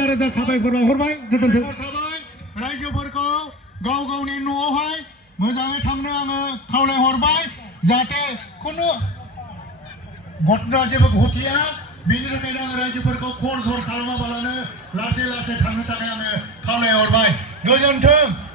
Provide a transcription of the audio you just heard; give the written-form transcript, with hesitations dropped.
रोजा रोजा साबायखर बावहरबाय गोजोन्थों रायजोफोरखौ गाव गावनि न'आवहाय मोजाङै थांनो आङो खावलायहरबाय जाहाथे खुनु घटना जेबो घटिया बेनि थाखायनो आङो रायजोफोरखौ खर खालामाबालानो लासै लासै थांनो थाखाय आङो खावलायहरबाय गोजोन्थों।